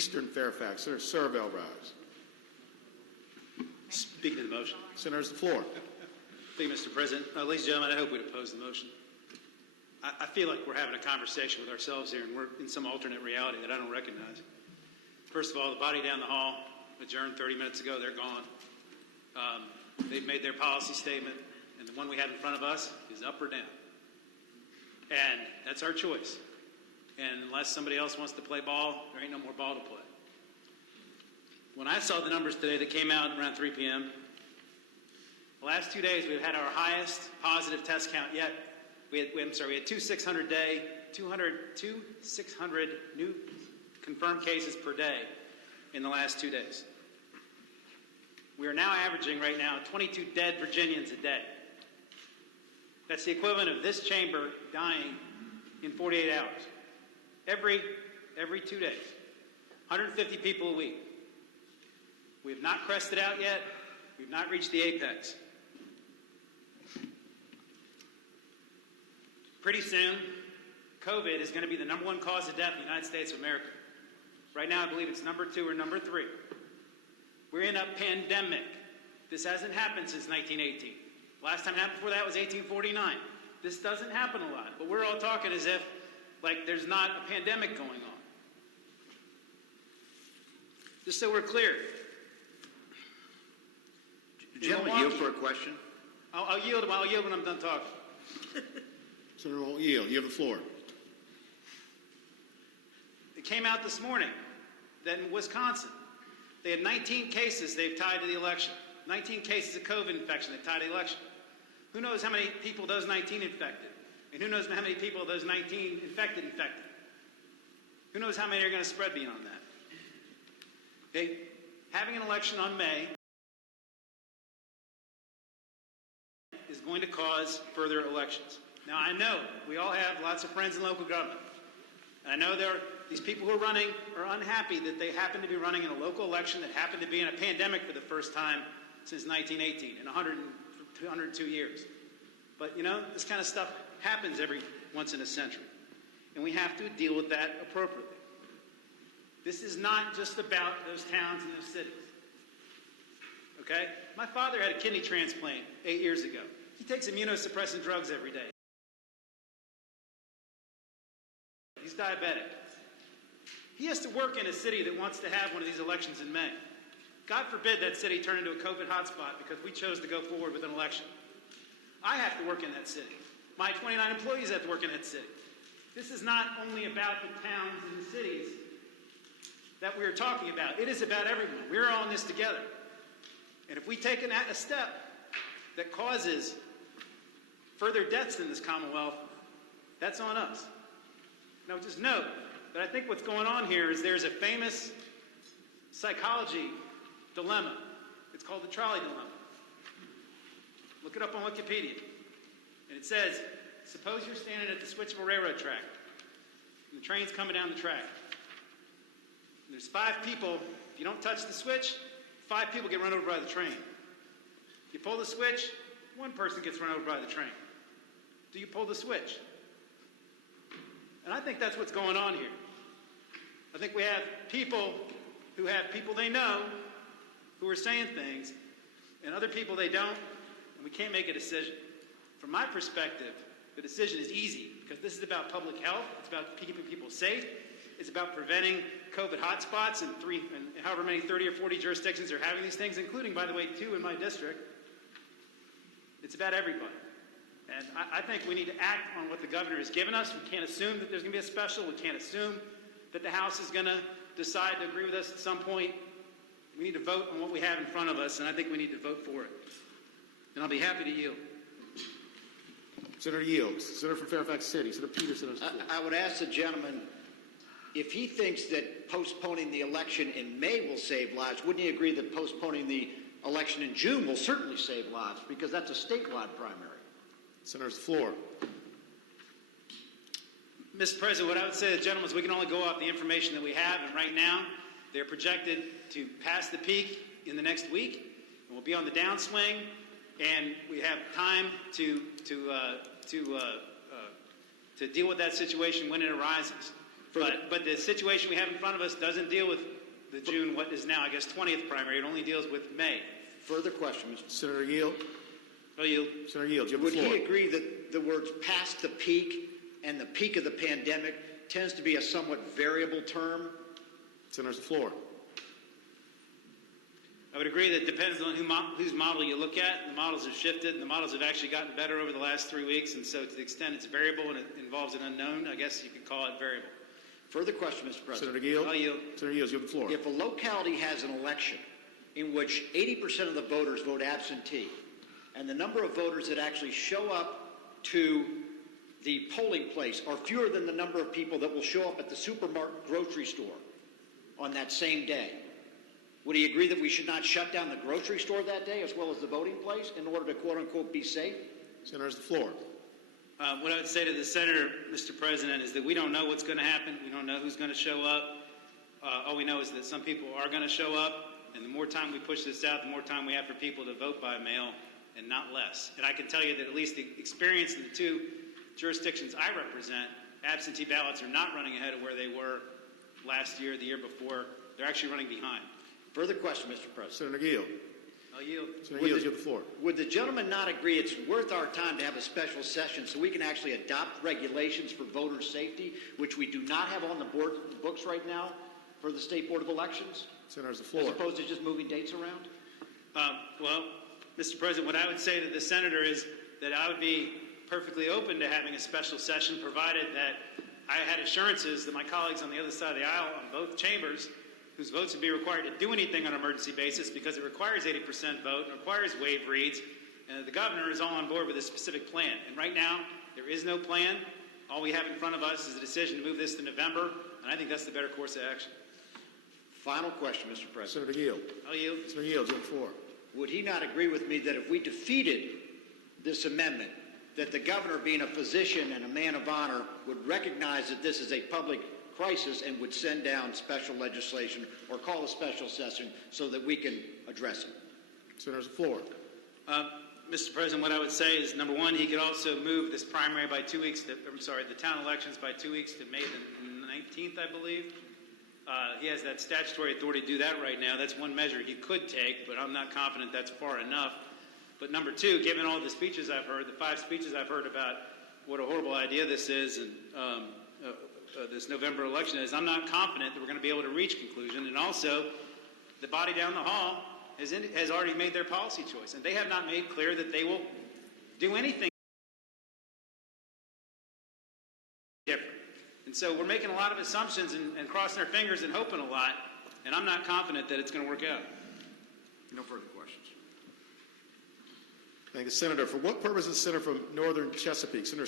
Eastern Fairfax. Senator Surovell rise. Speaking to the motion. Senator, the floor. Thank you, Mr. President. Ladies and gentlemen, I hope we'd oppose the motion. I feel like we're having a conversation with ourselves here, and we're in some alternate reality that I don't recognize. First of all, the body down the hall adjourned 30 minutes ago. They're gone. They've made their policy statement, and the one we have in front of us is up or down. And that's our choice. And unless somebody else wants to play ball, there ain't no more ball to play. When I saw the numbers today that came out around 3 p.m., the last 2 days we've had our highest positive test count yet. We had 2 600 new confirmed cases per day in the last 2 days. We are now averaging right now 22 dead Virginians a day. That's the equivalent of this chamber dying in 48 hours. Every 2 days. 150 people a week. We have not crested out yet. We've not reached the apex. Pretty soon, COVID is going to be the #1 cause of death in the United States of America. Right now, I believe it's #2 or #3. We're in a pandemic. This hasn't happened since 1918. Last time it happened before that was 1849. This doesn't happen a lot, but we're all talking as if, like, there's not a pandemic going on. Just so we're clear. Gentlemen, yield for a question. I'll yield when I'm done talking. Senator won't yield. You have the floor. It came out this morning that in Wisconsin, they had 19 cases they've tied to the election. 19 cases of COVID infection they've tied to the election. Who knows how many people those 19 infected? And who knows how many people those 19 infected? Who knows how many are going to spread beyond that? Okay? Having an election on May is going to cause further elections. Now, I know we all have lots of friends in local government. And I know these people who are running are unhappy that they happen to be running in a local election that happened to be in a pandemic for the first time since 1918, in 102 years. But, you know, this kind of stuff happens every once in a century. And we have to deal with that appropriately. This is not just about those towns and those cities. Okay? My father had a kidney transplant 8 years ago. He takes immunosuppressant drugs every day. He's diabetic. He has to work in a city that wants to have one of these elections in May. God forbid that city turn into a COVID hotspot because we chose to go forward with an election. I have to work in that city. My 29 employees have to work in that city. This is not only about the towns and the cities that we're talking about. It is about everyone. We're all in this together. And if we take a step that causes further deaths in this Commonwealth, that's on us. Now, just note that I think what's going on here is there's a famous psychology dilemma. It's called the trolley dilemma. Look it up on Wikipedia. And it says, suppose you're standing at the switch of a railroad track, and the train's coming down the track. And there's 5 people. If you don't touch the switch, 5 people get run over by the train. You pull the switch, 1 person gets run over by the train. Do you pull the switch? And I think that's what's going on here. I think we have people who have people they know who are saying things, and other people they don't, and we can't make a decision. From my perspective, the decision is easy, because this is about public health, it's about keeping people safe, it's about preventing COVID hotspots, and however many 30 or 40 jurisdictions are having these things, including, by the way, 2 in my district. It's about everybody. And I think we need to act on what the governor has given us. We can't assume that there's going to be a special. We can't assume that the House is going to decide to agree with us at some point. We need to vote on what we have in front of us, and I think we need to vote for it. And I'll be happy to yield. Senator yields. Senator from Fairfax City. Senator Petersen. I would ask the gentleman, if he thinks that postponing the election in May will save lives, wouldn't he agree that postponing the election in June will certainly save lives, because that's a statewide primary? Senator's floor. Mr. President, what I would say to the gentleman is we can only go off the information that we have, and right now they're projected to pass the peak in the next week, and we'll be on the downswing, and we have time to deal with that situation when it arises. But the situation we have in front of us doesn't deal with the June, what is now, I guess, 20th primary. It only deals with May. Further question, Mr. Senator Yield. I'll yield. Senator Yield, you have Would the floor. he agree that the words past the peak and the peak of the pandemic tends to be a somewhat variable term? Senator, the floor. I would agree that it depends on whose model you look at. The models have shifted, and the models have actually gotten better over the last 3 weeks, and so to the extent it's variable and it involves an unknown, I guess you could call it variable. Further question, Mr. President. Senator Yield. I'll yield. Senator Yield, you have the floor. If a locality has an election in which 80% of the voters vote absentee, and the number of voters that actually show up to the polling place are fewer than the number of people that will show up at the supermarket grocery store on that same day, would he agree that we should not shut down the grocery store that day as well as the voting place in order to quote-unquote be safe? Senator, the floor. What I would say to the senator, Mr. President, is that we don't know what's going to happen. We don't know who's going to show up. All we know is that some people are going to show up, and the more time we push this out, the more time we have for people to vote by mail, and not less. And I can tell you that at least the experience in the two jurisdictions I represent, absentee ballots are not running ahead of where they were last year, the year before. They're actually running behind. Further question, Mr. President. Senator Yield. I'll yield. Senator Yield, you have the floor. Would the gentleman not agree it's worth our time to have a special session so we can actually adopt regulations for voter safety, which we do not have on the books right now for the State Board of Elections, Senator, the floor. as opposed to just moving dates around? Well, Mr. President, what I would say to the senator is that I would be perfectly open to having a special session, provided that I had assurances that my colleagues on the other side of the aisle on both chambers, whose votes would be required to do anything on an emergency basis because it requires 80% vote and requires waive reads, and the governor is all on board with a specific plan. And right now, there is no plan. All we have in front of us is a decision to move this to November, and I think that's the better course of action. Final question, Mr. President. Senator Yield. I'll yield. Senator Yield, you have the floor. Would he not agree with me that if we defeated this amendment, that the governor, being a physician and a man of honor, would recognize that this is a public crisis and would send down special legislation or call a special session so that we can address it? Senator, the floor. Mr. President, what I would say is, number one, he could also move this primary by 2 weeks, the town elections by 2 weeks to May the 19th, I believe. He has that statutory authority to do that right now. That's one measure he could take, but I'm not confident that's far enough. But number two, given all the speeches I've heard, the 5 speeches I've heard about what a horrible idea this is and this November election is, I'm not confident that we're going to be able to reach conclusion. And also, the body down the hall has already made their policy choice, and they have not made clear that they will do anything different. And so we're making a lot of assumptions and crossing our fingers and hoping a lot, and I'm not confident that it's going to work out. No further questions. Thank you, Senator. For what purpose is the Senator from Northern Chesapeake? Senator